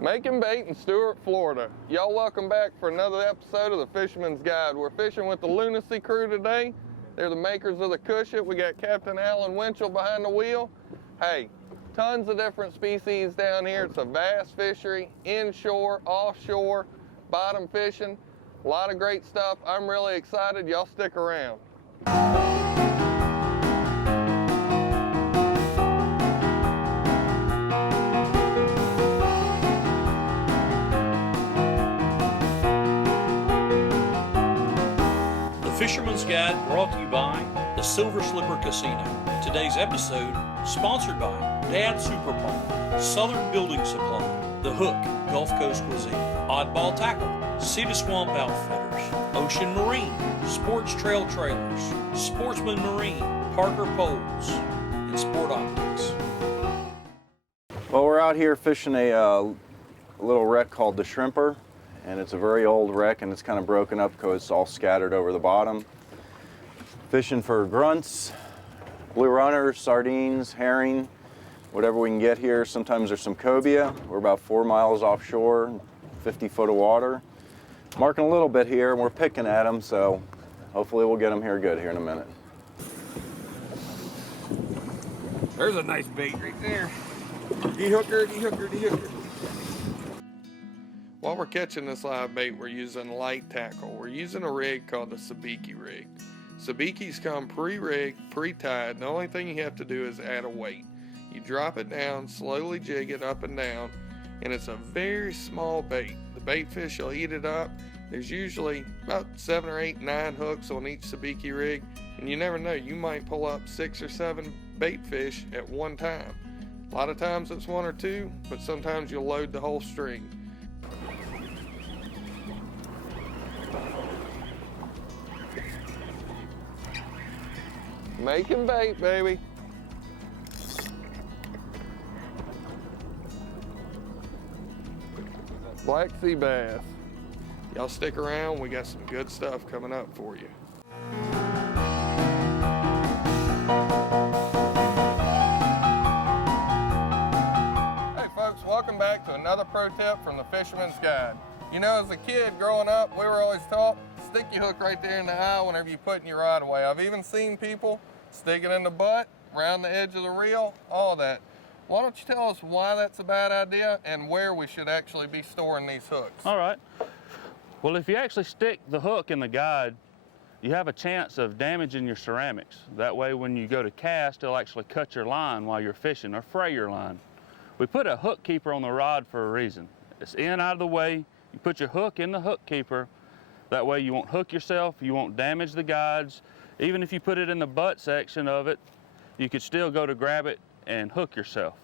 Making bait in Stuart, Florida. Y'all welcome back for another episode of the Fisherman's Guide. We're fishing with the Lunacy crew today. They're the makers of the Cushion. We got Captain Alan Winchell behind the wheel. Hey, tons of different species down here. It's a vast fishery, inshore, offshore, bottom fishing. A lot of great stuff. I'm really excited. Y'all stick around. Fisherman's Guide brought to you by the Silver Slipper Casino. Today's episode sponsored by Dad Super Pond, Southern Building Supply, The Hook, Gulf Coast Cuisine, Oddball Tackle, Sea to Swamp Outfitters, Ocean Marine, Sports Trail Trailers, Sportsman Marine, Parker Poles, and Sport Optics. Well, we're out here fishing a little wreck called the Shrimper. And it's a very old wreck, and it's kind of broken up because it's all scattered over the bottom. Fishing for grunts, blue runners, sardines, herring, whatever we can get here. Sometimes there's some cobia. We're about 4 miles offshore, 50 foot of water. Marking a little bit here, and we're picking at them, so hopefully we'll get them here good here in a minute. There's a nice bait right there. De-hooker, de-hooker, de-hooker. While we're catching this live bait, we're using light tackle. We're using a rig called the sabiki rig. Sabikis come pre-rigged, pre-tied. The only thing you have to do is add a weight. You drop it down, slowly jig it up and down, and it's a very small bait. The bait fish will eat it up. There's usually about 7 or 8, 9 hooks on each sabiki rig, and you never know, you might pull up 6 or 7 bait fish at one time. A lot of times it's 1 or 2, but sometimes you'll load the whole string. Making bait, baby. Black sea bass. Y'all stick around, we got some good stuff coming up for you. Hey folks, welcome back to another pro tip from the Fisherman's Guide. You know, as a kid growing up, we were always taught, stick your hook right there in the eye whenever you're putting your rod away. I've even seen people stick it in the butt, around the edge of the reel, all that. Why don't you tell us why that's a bad idea and where we should actually be storing these hooks? All right. Well, if you actually stick the hook in the guide, you have a chance of damaging your ceramics. That way, when you go to cast, it'll actually cut your line while you're fishing or fray your line. We put a hook keeper on the rod for a reason. It's in, out of the way. You put your hook in the hook keeper. That way you won't hook yourself, you won't damage the guides. Even if you put it in the butt section of it, you could still go to grab it and hook yourself.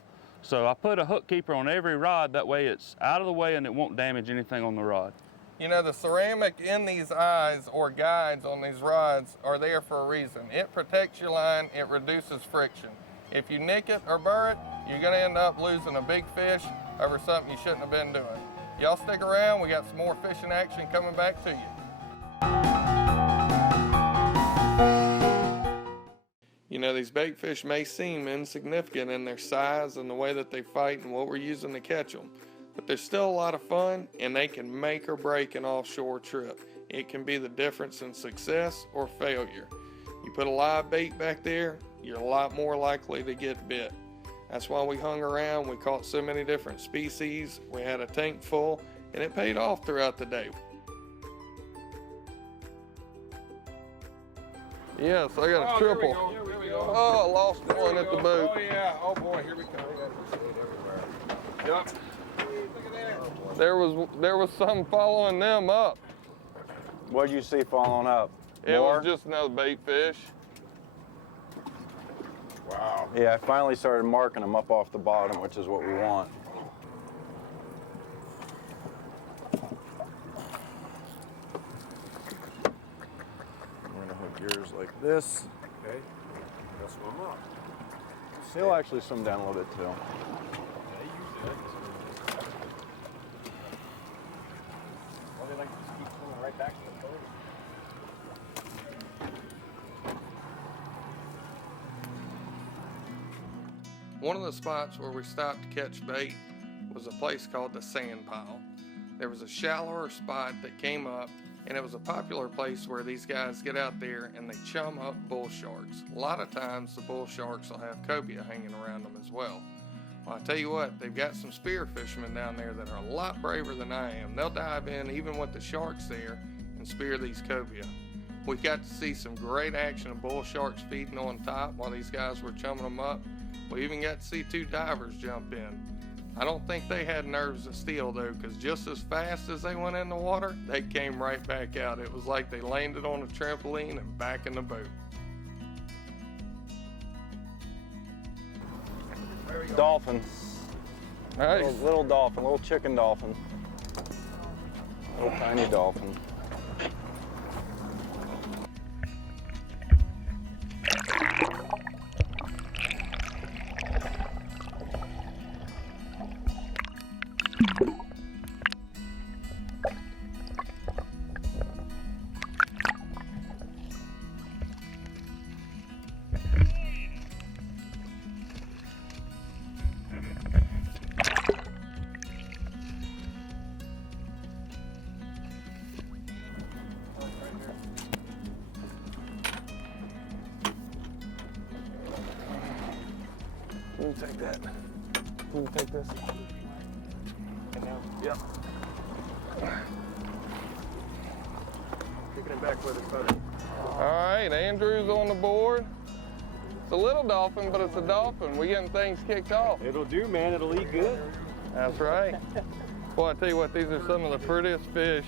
So I put a hook keeper on every rod, that way it's out of the way and it won't damage anything on the rod. You know, the ceramic in these eyes or guides on these rods are there for a reason. It protects your line, it reduces friction. If you nick it or burr it, you're gonna end up losing a big fish over something you shouldn't have been doing. Y'all stick around, we got some more fishing action coming back to you. You know, these bait fish may seem insignificant in their size and the way that they fight and what we're using to catch them, but they're still a lot of fun and they can make or break an offshore trip. It can be the difference in success or failure. You put a live bait back there, you're a lot more likely to get bit. That's why we hung around, we caught so many different species, we had a tank full, and it paid off throughout the day. Yes, I got a triple. Here we go. Oh, I lost one at the boat. Oh yeah, oh boy, here we come. Yep. Look at that. There was some following them up. What did you see falling up? It More? was just another bait fish. Wow. Yeah, I finally started marking them up off the bottom, which is what we want. We're gonna hook yours like this. Okay. Let's swim up. He'll actually swim down a little bit too. Yeah, you did. Well, they like to just keep swimming right back to the boat. One of the spots where we stopped to catch bait was a place called the Sand Pile. There was a shallower spot that came up, and it was a popular place where these guys get out there and they chum up bull sharks. A lot of times the bull sharks will have cobia hanging around them as well. Well, I tell you what, they've got some spear fishermen down there that are a lot braver than I am. They'll dive in even with the sharks there and spear these cobia. We got to see some great action of bull sharks feeding on top while these guys were chumming them up. We even got to see 2 divers jump in. I don't think they had nerves of steel though, because just as fast as they went in the water, they came right back out. It was like they landed on a trampoline and back in the boat. Dolphin. Nice. Little dolphin, little chicken dolphin. Little tiny dolphin. Let me take that. Let me take this. Yep. Kicking it back with us, buddy. All right, Andrew's on the board. It's a little dolphin, but it's a dolphin. We getting things kicked off. It'll do, man. It'll eat good. That's right. Boy, I tell you what, these are some of the prettiest fish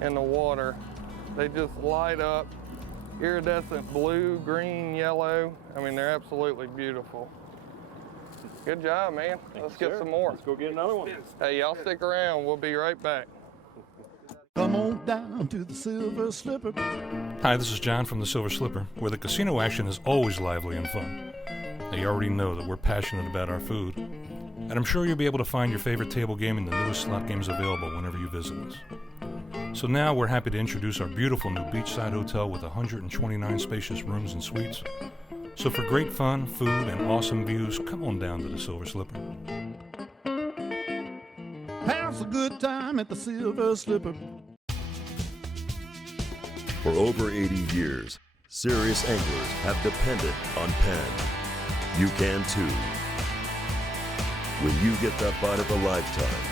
in the water. They just light up, iridescent blue, green, yellow. I mean, they're absolutely beautiful. Good job, man. Let's get some more. Let's go get another one. Hey, y'all stick around. We'll be right back. Come on down to the Silver Slipper. Hi, this is John from the Silver Slipper, where the casino action is always lively and fun. Now, you already know that we're passionate about our food, and I'm sure you'll be able to find your favorite table game in the newest slot games available whenever you visit us. So now we're happy to introduce our beautiful new beachside hotel with 129 spacious rooms and suites. So for great fun, food, and awesome views, come on down to the Silver Slipper. Have a good time at the Silver Slipper. For over 80 years, serious anglers have depended on Penn. You can too. When you get that bite of a lifetime,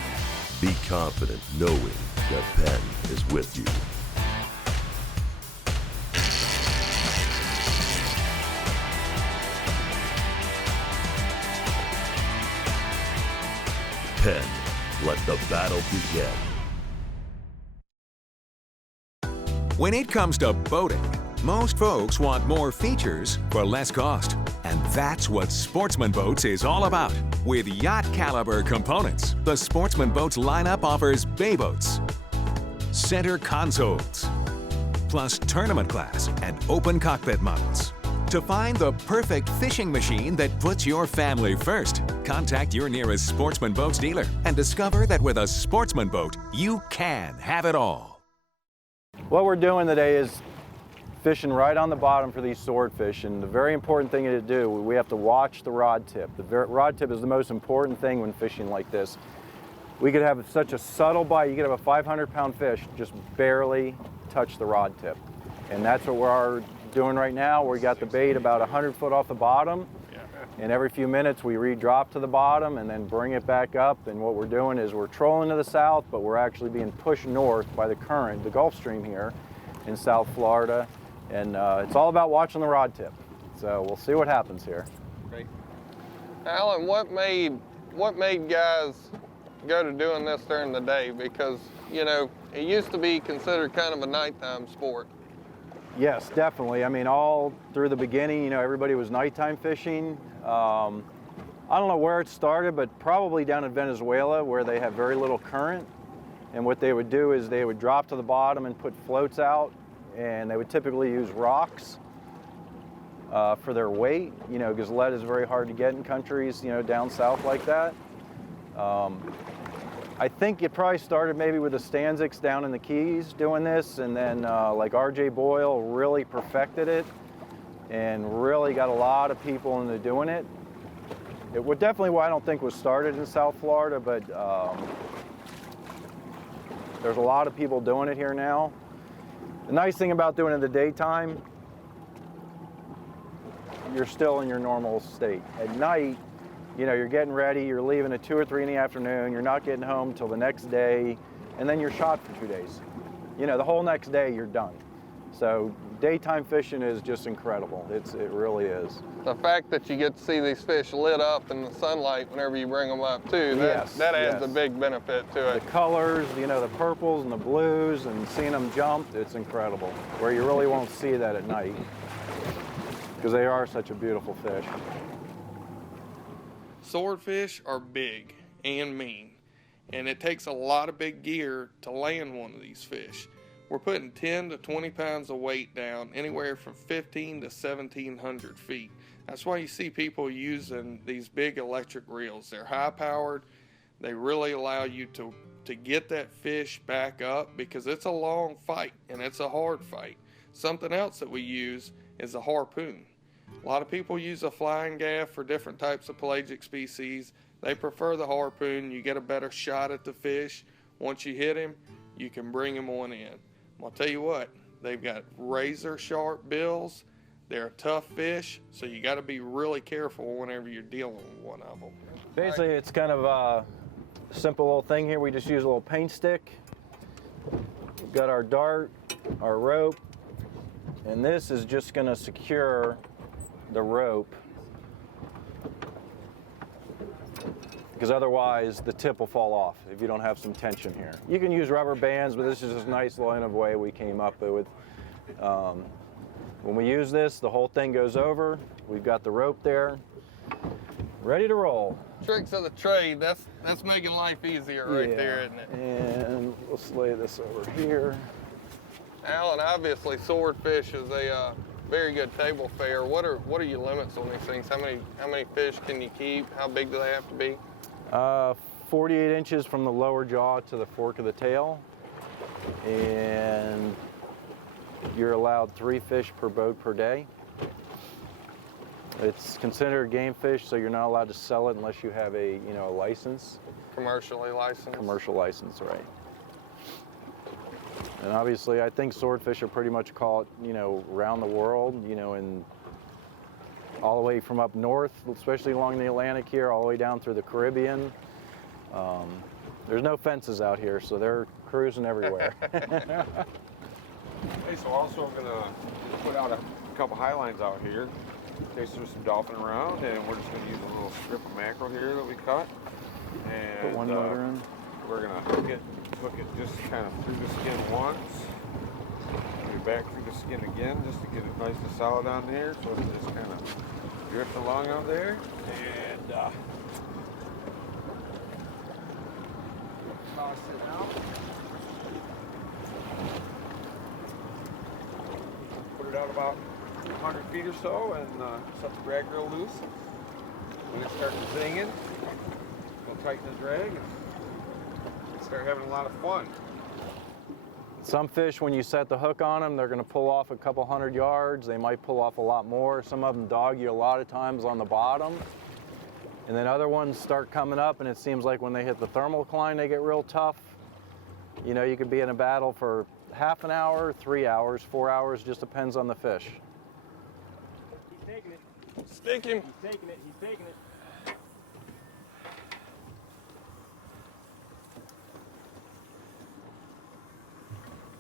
be confident knowing that Penn is with you. Penn, let the battle begin. When it comes to boating, most folks want more features for less cost. And that's what Sportsman Boats is all about. With yacht caliber components, the Sportsman Boats lineup offers bay boats, center consoles, plus tournament class and open cockpit models. To find the perfect fishing machine that puts your family first, contact your nearest Sportsman Boats dealer and discover that with a Sportsman Boat, you can have it all. What we're doing today is fishing right on the bottom for these swordfish, and the very important thing to do, we have to watch the rod tip. The rod tip is the most important thing when fishing like this. We could have such a subtle bite, you could have a 500-pound fish just barely touch the rod tip. And that's what we're doing right now. We got the bait about 100 foot off the bottom, and every few minutes we re-drop to the bottom and then bring it back up. And what we're doing is we're trolling to the south, but we're actually being pushed north by the current, the Gulf Stream here in South Florida. And it's all about watching the rod tip. So we'll see what happens here. Great. Alan, what made guys go to doing this during the day? Because, you know, it used to be considered kind of a nighttime sport. Yes, definitely. I mean, all through the beginning, you know, everybody was nighttime fishing. I don't know where it started, but probably down in Venezuela where they have very little current. And what they would do is they would drop to the bottom and put floats out, and they would typically use rocks for their weight, you know, because lead is very hard to get in countries, you know, down south like that. I think it probably started maybe with the Stanzics down in the Keys doing this, and then like R.J. Boyle really perfected it and really got a lot of people into doing it. It would definitely, I don't think was started in South Florida, but there's a lot of people doing it here now. The nice thing about doing it in the daytime, you're still in your normal state. At night, you know, you're getting ready, you're leaving at 2 or 3 in the afternoon, you're not getting home till the next day, and then you're shot for 2 days. You know, the whole next day you're done. So daytime fishing is just incredible. It really is. The fact that you get to see these fish lit up in the sunlight whenever you bring them up too, that adds a big benefit to it. The colors, you know, the purples and the blues, and seeing them jump, it's incredible. Where you really won't see that at night, because they are such a beautiful fish. Swordfish are big and mean, and it takes a lot of big gear to land one of these fish. We're putting 10 to 20 pounds of weight down, anywhere from 15 to 1,700 feet. That's why you see people using these big electric reels. They're high powered. They really allow you to get that fish back up, because it's a long fight and it's a hard fight. Something else that we use is a harpoon. A lot of people use a flying gaff for different types of pelagic species. They prefer the harpoon. You get a better shot at the fish. Once you hit him, you can bring him on in. I'll tell you what, they've got razor sharp bills. They're a tough fish, so you got to be really careful whenever you're dealing with one of them. Basically, it's kind of a simple little thing here. We just use a little paint stick. We've got our dart, our rope, and this is just going to secure the rope, because otherwise the tip will fall off if you don't have some tension here. You can use rubber bands, but this is just a nice line of way we came up with. When we use this, the whole thing goes over. We've got the rope there, ready to roll. Tricks of the trade, that's making life easier right there, isn't it? And let's lay this over here. Alan, obviously swordfish is a very good table fare. What are your limits on these things? How many fish can you keep? How big do they have to be? 48 inches from the lower jaw to the fork of the tail, and you're allowed 3 fish per boat per day. It's considered game fish, so you're not allowed to sell it unless you have a license. Commercially licensed. Commercial license, right? And obviously, I think swordfish are pretty much caught, around the world, and all the way from up north, especially along the Atlantic here, all the way down through the Caribbean. There's no fences out here, so they're cruising everywhere. Hey, so also I'm gonna put out a couple high lines out here in case there's some dolphin around, and we're just gonna use a little strip of mackerel here that we cut. And Put one motor in. we're gonna hook it just kind of through the skin once. Maybe back through the skin again just to get it nice and solid on there, so it just kind of drift along out there. And toss it out. Put it out about 100 feet or so, and set the drag reel loose. When it starts zinging, we'll tighten the drag and start having a lot of fun. Some fish, when you set the hook on them, they're going to pull off a couple 100 yards. They might pull off a lot more. Some of them dog you a lot of times on the bottom. And then other ones start coming up, and it seems like when they hit the thermal cline, they get real tough. You could be in a battle for half an hour, 3 hours, 4 hours, just depends on the fish. He's taking it. Stick him. He's taking it. He's taking it.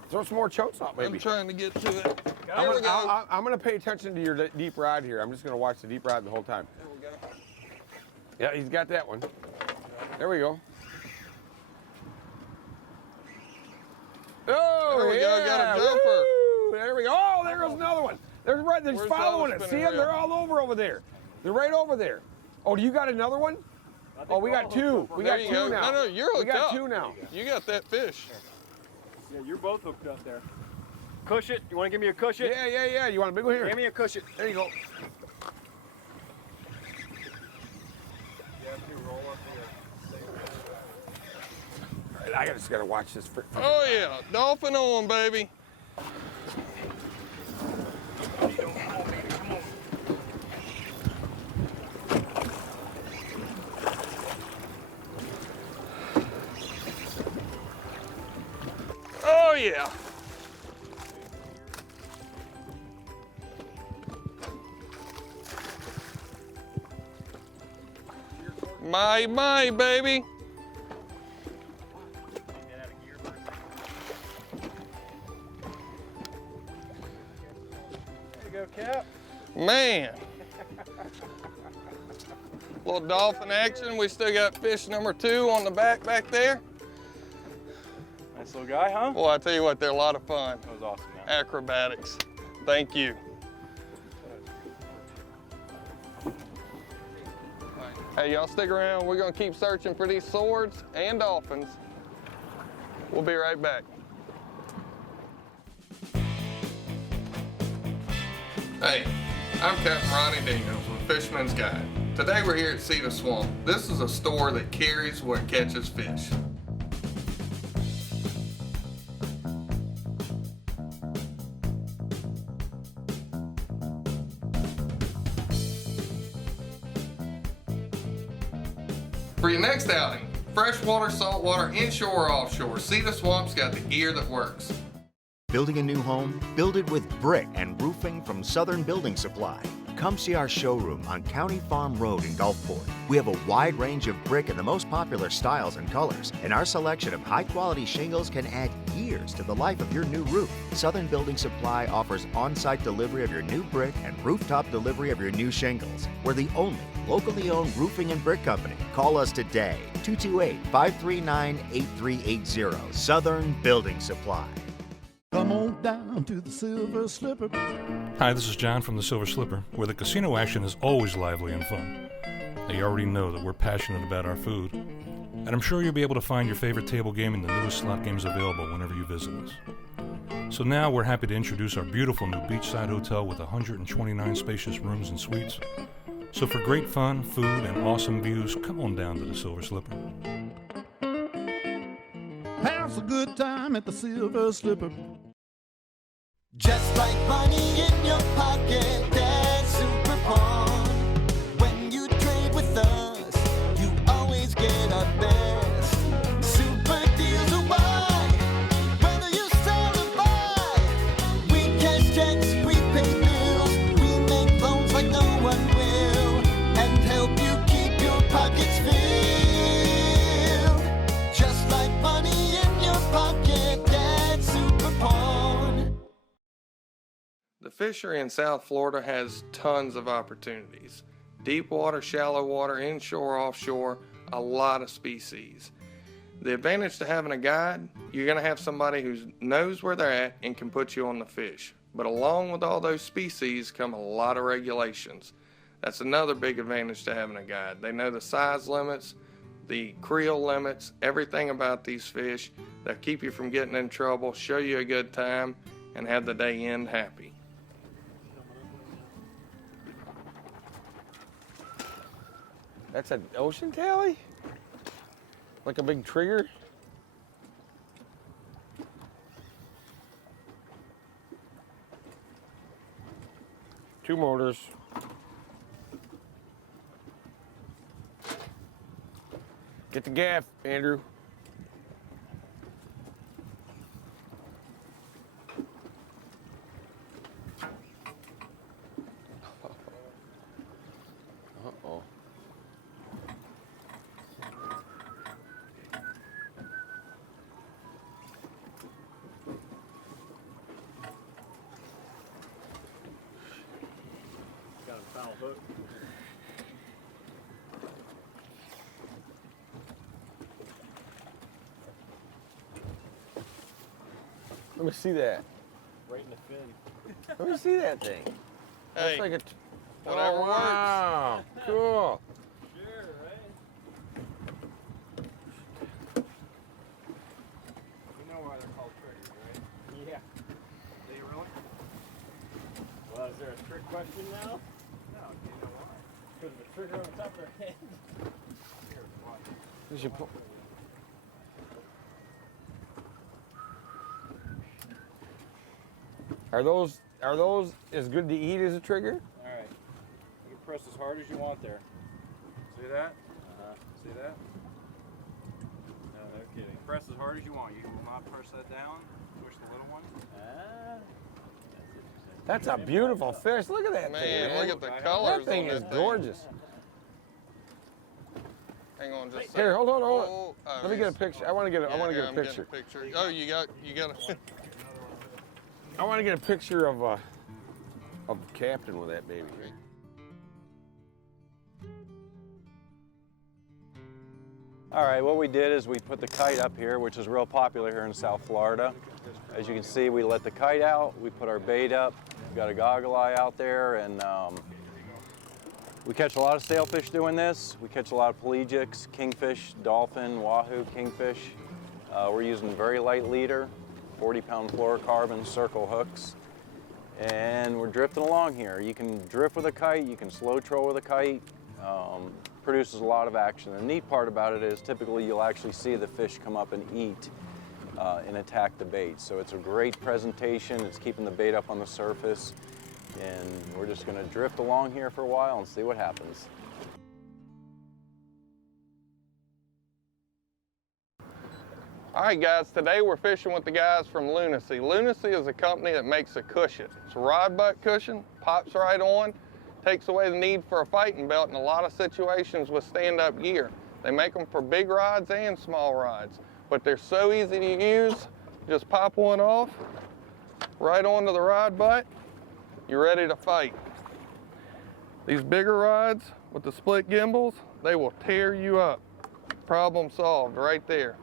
Throw some more chokes out, maybe. I'm trying to get to it. There we go. I'm going to pay attention to your deep rod here. I'm just going to watch the deep rod the whole time. There we go. Yeah, he's got that one. There we go. Oh, there we go. Got a jumper. Woo! There we go. Oh, there goes another one. They're right. They're Where's following the it. other See spinning them? reel? They're all over there. They're right over there. Oh, do you got another one? Oh, we got two. We got There you two go. now. No, you're hooked We got up. two now. You got that fish. Yeah, you're both hooked up there. Cush it. You want to give me a cush it? Yeah. You want a big one here? Give me a cush it. There you go. All right, I just gotta watch this. Oh yeah, dolphin on, baby. Oh yeah. My, baby. There you go, Cap. Man. Little dolphin action. We still got fish number 2 on the back there. Nice little guy, huh? Boy, I tell you what, they're a lot of fun. That was awesome, man. Acrobatics. Thank you. Hey, y'all stick around. We're gonna keep searching for these swords and dolphins. We'll be right back. Hey, I'm Captain Ronnie Daniels with Fisherman's Guide. Today we're here at Cedar Swamp. This is a store that carries what catches fish. For your next outing, freshwater, saltwater, inshore, or offshore, Cedar Swamp's got the gear that works. Building a new home? Build it with brick and roofing from Southern Building Supply. Come see our showroom on County Farm Road in Gulfport. We have a wide range of brick in the most popular styles and colors, and our selection of high-quality shingles can add years to the life of your new roof. Southern Building Supply offers on-site delivery of your new brick and rooftop delivery of your new shingles. We're the only locally owned roofing and brick company. Call us today, 228-539-8380. Southern Building Supply. Come on down to the Silver Slipper. Hi, this is John from the Silver Slipper, where the casino action is always lively and fun. Now, you already know that we're passionate about our food, and I'm sure you'll be able to find your favorite table game in the newest slot games available whenever you visit us. So now we're happy to introduce our beautiful new beachside hotel with 129 spacious rooms and suites. So for great fun, food, and awesome views, come on down to the Silver Slipper. Have a good time at the Silver Slipper. Just like money in your pocket, that's Super Pawn. When you trade with us, you always get our best. Super deals are wide, whether you sell or buy. We cash checks, we pay bills, we make loans like no one will, and help you keep your pockets filled. Just like money in your pocket, that's Super Pawn. The fishery in South Florida has tons of opportunities. Deep water, shallow water, inshore, offshore, a lot of species. The advantage to having a guide, you're going to have somebody who knows where they're at and can put you on the fish. But along with all those species come a lot of regulations. That's another big advantage to having a guide. They know the size limits, the creel limits, everything about these fish that keep you from getting in trouble, show you a good time, and have the day end happy. That's an ocean tally? Like a big trigger? Two motors. Get the gaff, Andrew. Uh-oh. Got a foul hook. Let me see that. Right in the fin. Let me see that thing. Hey, Looks like a whatever works. Wow, cool. Sure, right? You know why they're called triggers, right? Yeah. Do you really? Well, is there a trick question now? No, do you know why? Because of the trigger on the top of their head. Here, watch. You should put. Are those as good to eat as a trigger? All right. You can press as hard as you want there. See that? See that? No, no kidding. press as hard as you want. You will not press that down. Push the little one. That's a beautiful fish. Look at that thing, man. Look at the colors That thing on is that thing. gorgeous. Hang on just a Here, second. hold on. Oh, Let me get a picture. I want to get I'm a getting picture. Oh, you got a I want to get a picture of the captain with that baby. All right, what we did is we put the kite up here, which is real popular here in South Florida. As you can see, we let the kite out, we put our bait up, we got a goggle eye out there, and we catch a lot of sailfish doing this. We catch a lot of pelagics, kingfish, dolphin, wahoo, kingfish. We're using very light leader, 40-pound fluorocarbon circle hooks, and we're drifting along here. You can drift with a kite, you can slow troll with a kite. Produces a lot of action. The neat part about it is typically you'll actually see the fish come up and eat and attack the bait. So it's a great presentation. It's keeping the bait up on the surface. And we're just going to drift along here for a while and see what happens. All right, guys, today we're fishing with the guys from Lunacy. Lunacy is a company that makes a cushion. It's a rod butt cushion, pops right on, takes away the need for a fighting belt in a lot of situations with stand-up gear. They make them for big rods and small rods, but they're so easy to use. Just pop one off, right onto the rod butt, you're ready to fight. These bigger rods with the split gimbals, they will tear you up. Problem solved right there.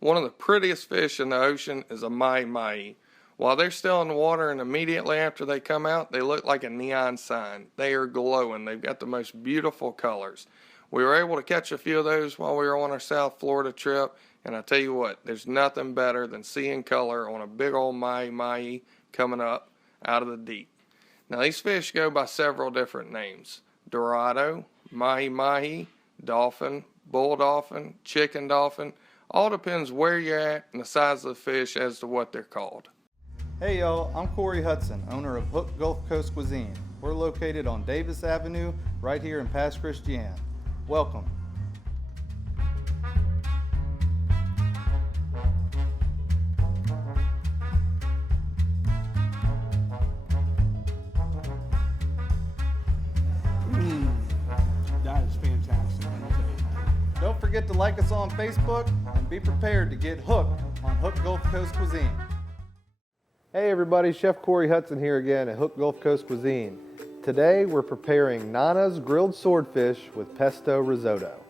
One of the prettiest fish in the ocean is a mahi-mahi. While they're still in the water and immediately after they come out, they look like a neon sign. They are glowing. They've got the most beautiful colors. We were able to catch a few of those while we were on our South Florida trip, and I tell you what, there's nothing better than seeing color on a big old mahi-mahi coming up out of the deep. Now these fish go by several different names: dorado, mahi-mahi, dolphin, bull dolphin, chicken dolphin. All depends where you're at and the size of the fish as to what they're called. Hey y'all, I'm Corey Hudson, owner of Hook Gulf Coast Cuisine. We're located on Davis Avenue, right here in Pass Christian. Welcome. That is fantastic, let me tell you. Don't forget to like us on Facebook and be prepared to get hooked on Hook Gulf Coast Cuisine. Hey everybody, Chef Corey Hudson here again at Hook Gulf Coast Cuisine. Today we're preparing Nana's grilled swordfish with pesto risotto.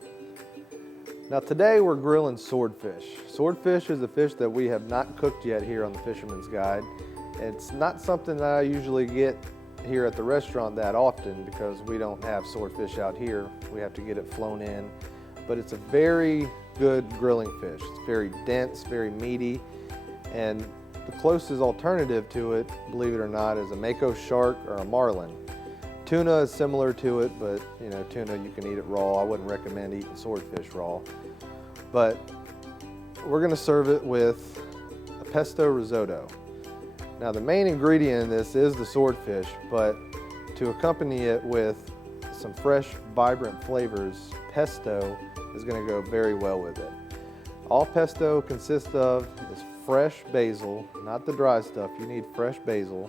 Now today we're grilling swordfish. Swordfish is a fish that we have not cooked yet here on the Fisherman's Guide. It's not something that I usually get here at the restaurant that often because we don't have swordfish out here. We have to get it flown in. But it's a very good grilling fish. It's very dense, very meaty, and the closest alternative to it, believe it or not, is a mako shark or a marlin. Tuna is similar to it, but you know, tuna you can eat it raw. I wouldn't recommend eating swordfish raw. But we're gonna serve it with a pesto risotto. Now the main ingredient in this is the swordfish, but to accompany it with some fresh, vibrant flavors, pesto is gonna go very well with it. All pesto consists of is fresh basil, not the dry stuff. You need fresh basil,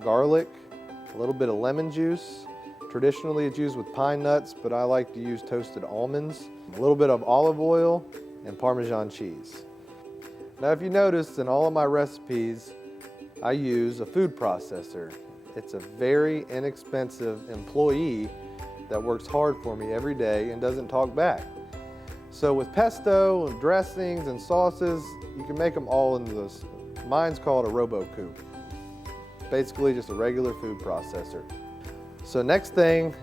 garlic, a little bit of lemon juice. Traditionally it's used with pine nuts, but I like to use toasted almonds, a little bit of olive oil, and Parmesan cheese. Now if you notice, in all of my recipes, I use a food processor. It's a very inexpensive employee that works hard for me every day and doesn't talk back. So with pesto and dressings and sauces, you can make them all in this. Mine's called a RoboCoupe. Basically just a regular food processor. So next thing,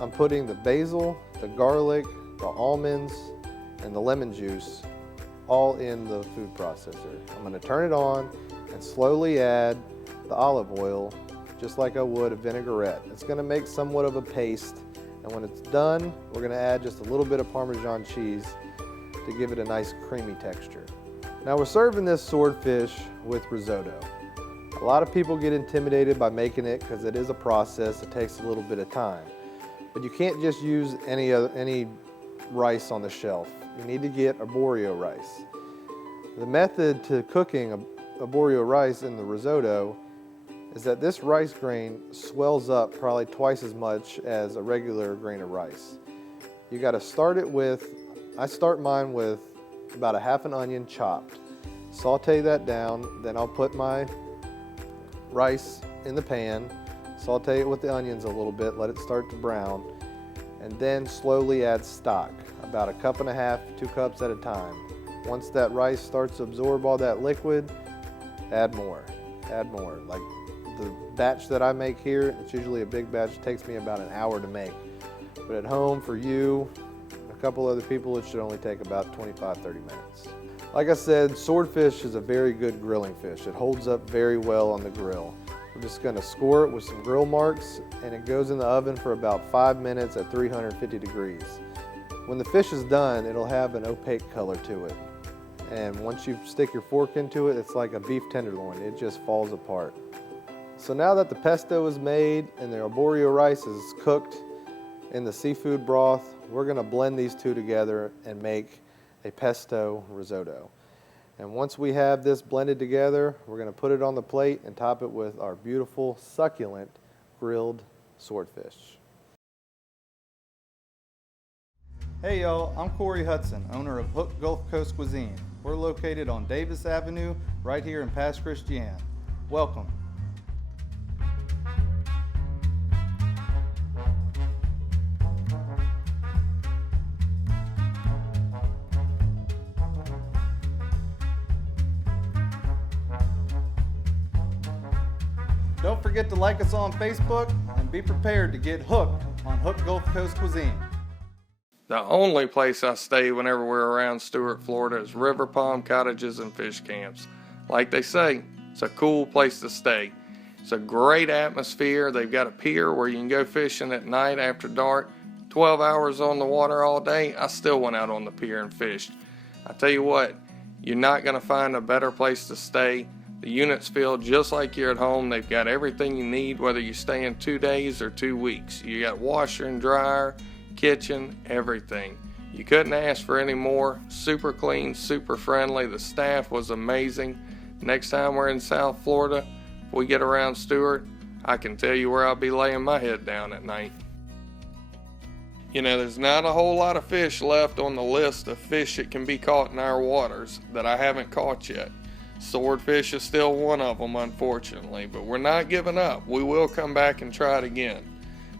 I'm putting the basil, the garlic, the almonds, and the lemon juice all in the food processor. I'm gonna turn it on and slowly add the olive oil, just like I would a vinaigrette. It's gonna make somewhat of a paste, and when it's done, we're gonna add just a little bit of Parmesan cheese to give it a nice creamy texture. Now we're serving this swordfish with risotto. A lot of people get intimidated by making it because it is a process, it takes a little bit of time. But you can't just use any rice on the shelf. You need to get arborio rice. The method to cooking arborio rice in the risotto is that this rice grain swells up probably twice as much as a regular grain of rice. You got to start it with, I start mine with about a half an onion chopped. Saute that down, then I'll put my rice in the pan, saute it with the onions a little bit, let it start to brown, and then slowly add stock, about 1.5 cups, 2 cups at a time. Once that rice starts to absorb all that liquid, add more, add more. Like the batch that I make here, it's usually a big batch, it takes me about an hour to make. But at home for you, a couple other people, it should only take about 25-30 minutes. Like I said, swordfish is a very good grilling fish. It holds up very well on the grill. We're just gonna score it with some grill marks, and it goes in the oven for about 5 minutes at 350 degrees. When the fish is done, it'll have an opaque color to it. And once you stick your fork into it, it's like a beef tenderloin. It just falls apart. So now that the pesto is made and the arborio rice is cooked in the seafood broth, we're gonna blend these two together and make a pesto risotto. And once we have this blended together, we're gonna put it on the plate and top it with our beautiful, succulent, grilled swordfish. Hey y'all, I'm Corey Hudson, owner of Hook Gulf Coast Cuisine. We're located on Davis Avenue, right here in Pass Christian. Welcome. Don't forget to like us on Facebook and be prepared to get hooked on Hook Gulf Coast Cuisine. The only place I stay whenever we're around Stuart, Florida is River Palm Cottages and Fish Camps. Like they say, it's a cool place to stay. It's a great atmosphere. They've got a pier where you can go fishing at night after dark. 12 hours on the water all day, I still went out on the pier and fished. I tell you what, you're not going to find a better place to stay. The units feel just like you're at home. They've got everything you need, whether you stay in 2 days or 2 weeks. You got washer and dryer, kitchen, everything. You couldn't ask for any more. Super clean, super friendly. The staff was amazing. Next time we're in South Florida, if we get around Stuart, I can tell you where I'll be laying my head down at night. You know, there's not a whole lot of fish left on the list of fish that can be caught in our waters that I haven't caught yet. Swordfish is still one of them, unfortunately, but we're not giving up. We will come back and try it again.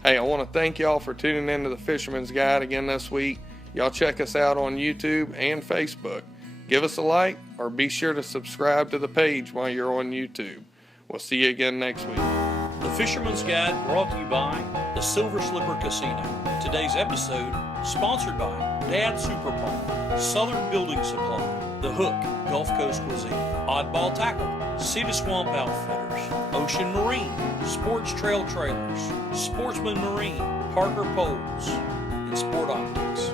Hey, I want to thank y'all for tuning into the Fisherman's Guide again this week. Y'all check us out on YouTube and Facebook. Give us a like or be sure to subscribe to the page while you're on YouTube. We'll see you again next week. The Fisherman's Guide brought to you by the Silver Slipper Casino. Today's episode sponsored by Dad Super Pawn, Southern Building Supply, The Hook, Gulf Coast Cuisine, Oddball Tackle, Cedar Swamp Outfitters, Ocean Marine, Sports Trail Trailers, Sportsman Marine, Parker Poles, and Sport Optics.